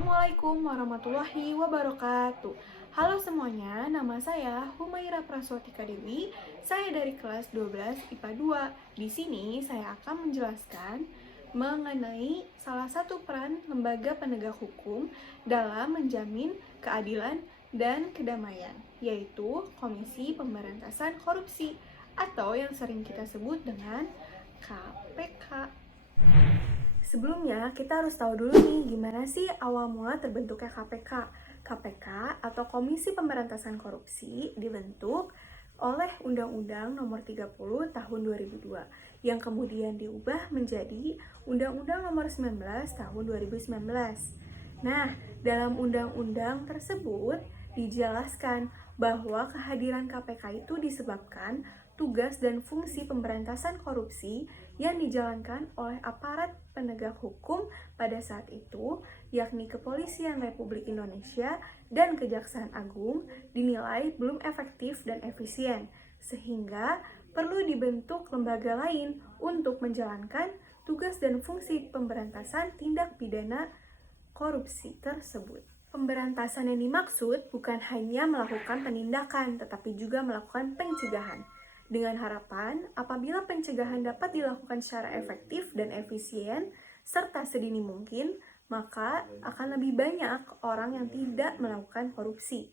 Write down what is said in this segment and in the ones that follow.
Assalamualaikum warahmatullahi wabarakatuh. Halo semuanya, nama saya Humaira Praswatika Dewi. Saya dari kelas 12 IPA 2. Di sini saya akan menjelaskan mengenai salah satu peran lembaga penegak hukum dalam menjamin keadilan dan kedamaian, yaitu Komisi Pemberantasan Korupsi atau yang sering kita sebut dengan KPK. Sebelumnya, kita harus tahu dulu nih gimana sih awal mula terbentuknya KPK. KPK atau Komisi Pemberantasan Korupsi dibentuk oleh Undang-Undang Nomor 30 Tahun 2002 yang kemudian diubah menjadi Undang-Undang Nomor 19 Tahun 2019. Nah, dalam undang-undang tersebut dijelaskan bahwa kehadiran KPK itu disebabkan tugas dan fungsi pemberantasan korupsi yang dijalankan oleh aparat penegak hukum pada saat itu, yakni Kepolisian Republik Indonesia dan Kejaksaan Agung, dinilai belum efektif dan efisien, sehingga perlu dibentuk lembaga lain untuk menjalankan tugas dan fungsi pemberantasan tindak pidana korupsi tersebut. Pemberantasan yang dimaksud bukan hanya melakukan penindakan, tetapi juga melakukan pencegahan. Dengan harapan, apabila pencegahan dapat dilakukan secara efektif dan efisien, serta sedini mungkin, maka akan lebih banyak orang yang tidak melakukan korupsi.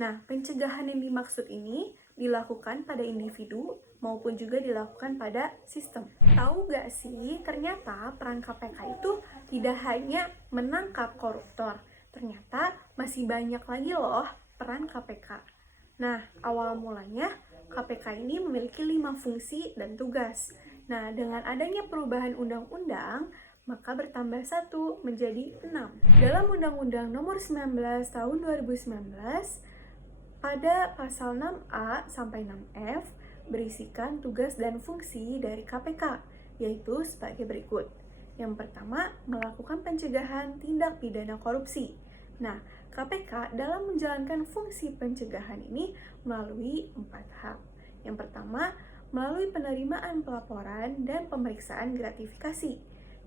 Nah, pencegahan yang dimaksud ini dilakukan pada individu maupun juga dilakukan pada sistem. Tahu gak sih, ternyata peran KPK itu tidak hanya menangkap koruptor, ternyata masih banyak lagi loh peran KPK. Nah, awal mulanya KPK ini memiliki 5 fungsi dan tugas. Nah, dengan adanya perubahan undang-undang, maka bertambah 1 menjadi 6. Dalam Undang-Undang Nomor 19 Tahun 2019, pada pasal 6A sampai 6F berisikan tugas dan fungsi dari KPK, yaitu sebagai berikut. Yang pertama, melakukan pencegahan tindak pidana korupsi. Nah, KPK dalam menjalankan fungsi pencegahan ini melalui 4 hal. Yang pertama, melalui penerimaan pelaporan dan pemeriksaan gratifikasi.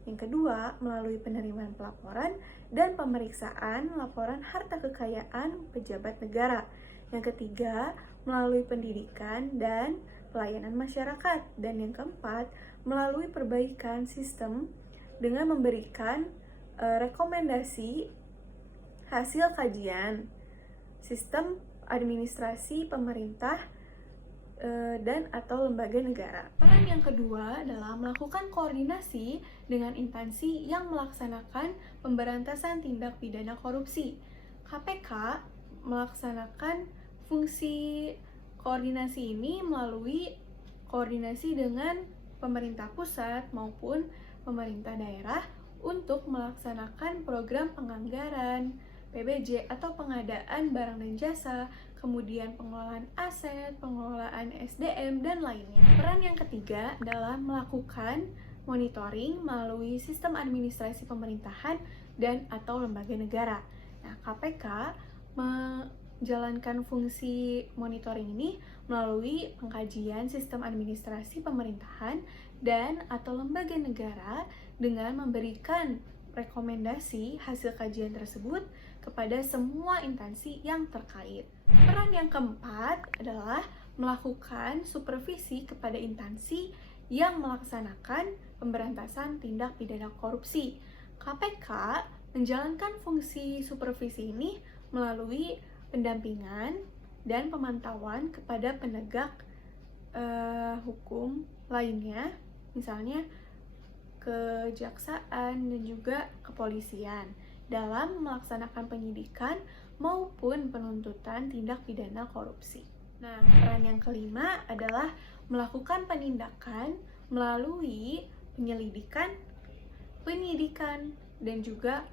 Yang kedua, melalui penerimaan pelaporan dan pemeriksaan laporan harta kekayaan pejabat negara. Yang ketiga, melalui pendidikan dan pelayanan masyarakat. Dan yang keempat, melalui perbaikan sistem dengan memberikan rekomendasi hasil kajian sistem administrasi pemerintah dan atau lembaga negara. Peran yang kedua adalah melakukan koordinasi dengan instansi yang melaksanakan pemberantasan tindak pidana korupsi. KPK melaksanakan fungsi koordinasi ini melalui koordinasi dengan pemerintah pusat maupun pemerintah daerah untuk melaksanakan program penganggaran, PBJ atau pengadaan barang dan jasa, kemudian pengelolaan aset, pengelolaan SDM, dan lainnya. Peran yang ketiga adalah melakukan monitoring melalui sistem administrasi pemerintahan dan atau lembaga negara. Nah, KPK menjalankan fungsi monitoring ini melalui pengkajian sistem administrasi pemerintahan dan atau lembaga negara dengan memberikan rekomendasi hasil kajian tersebut kepada semua instansi yang terkait. Peran yang keempat adalah melakukan supervisi kepada instansi yang melaksanakan pemberantasan tindak pidana korupsi. KPK menjalankan fungsi supervisi ini melalui pendampingan dan pemantauan kepada penegak hukum lainnya, misalnya kejaksaan dan juga kepolisian dalam melaksanakan penyidikan maupun penuntutan tindak pidana korupsi. Nah, peran yang kelima adalah melakukan penindakan melalui penyelidikan, penyidikan, dan juga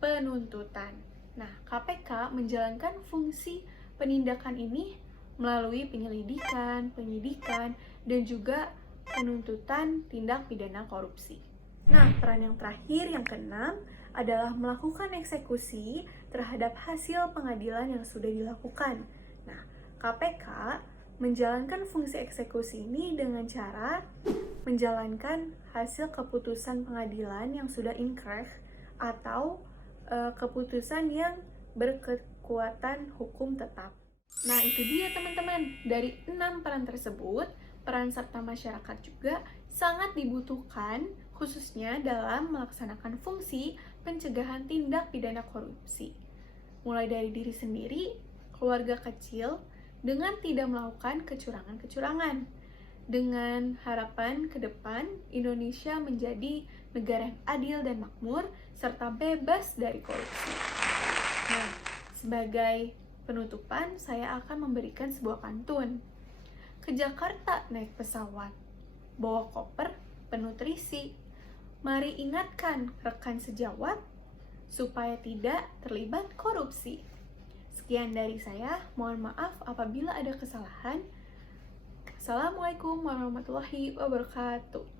penuntutan. Nah, KPK menjalankan fungsi penindakan ini melalui penyelidikan, penyidikan, dan juga penuntutan tindak pidana korupsi. Nah, peran yang terakhir, yang keenam, adalah melakukan eksekusi terhadap hasil pengadilan yang sudah dilakukan. Nah, KPK menjalankan fungsi eksekusi ini dengan cara menjalankan hasil keputusan pengadilan yang sudah inkrah atau keputusan yang berkekuatan hukum tetap. Nah, itu dia teman-teman. Dari 6 peran tersebut, peran serta masyarakat juga sangat dibutuhkan khususnya dalam melaksanakan fungsi pencegahan tindak pidana korupsi. Mulai dari diri sendiri, keluarga kecil, dengan tidak melakukan kecurangan-kecurangan. Dengan harapan ke depan Indonesia menjadi negara yang adil dan makmur serta bebas dari korupsi. Nah, sebagai penutupan, saya akan memberikan sebuah pantun. Ke Jakarta naik pesawat, bawa koper penuh terisi. Mari ingatkan rekan sejawat, supaya tidak terlibat korupsi. Sekian dari saya, mohon maaf apabila ada kesalahan. Assalamualaikum warahmatullahi wabarakatuh.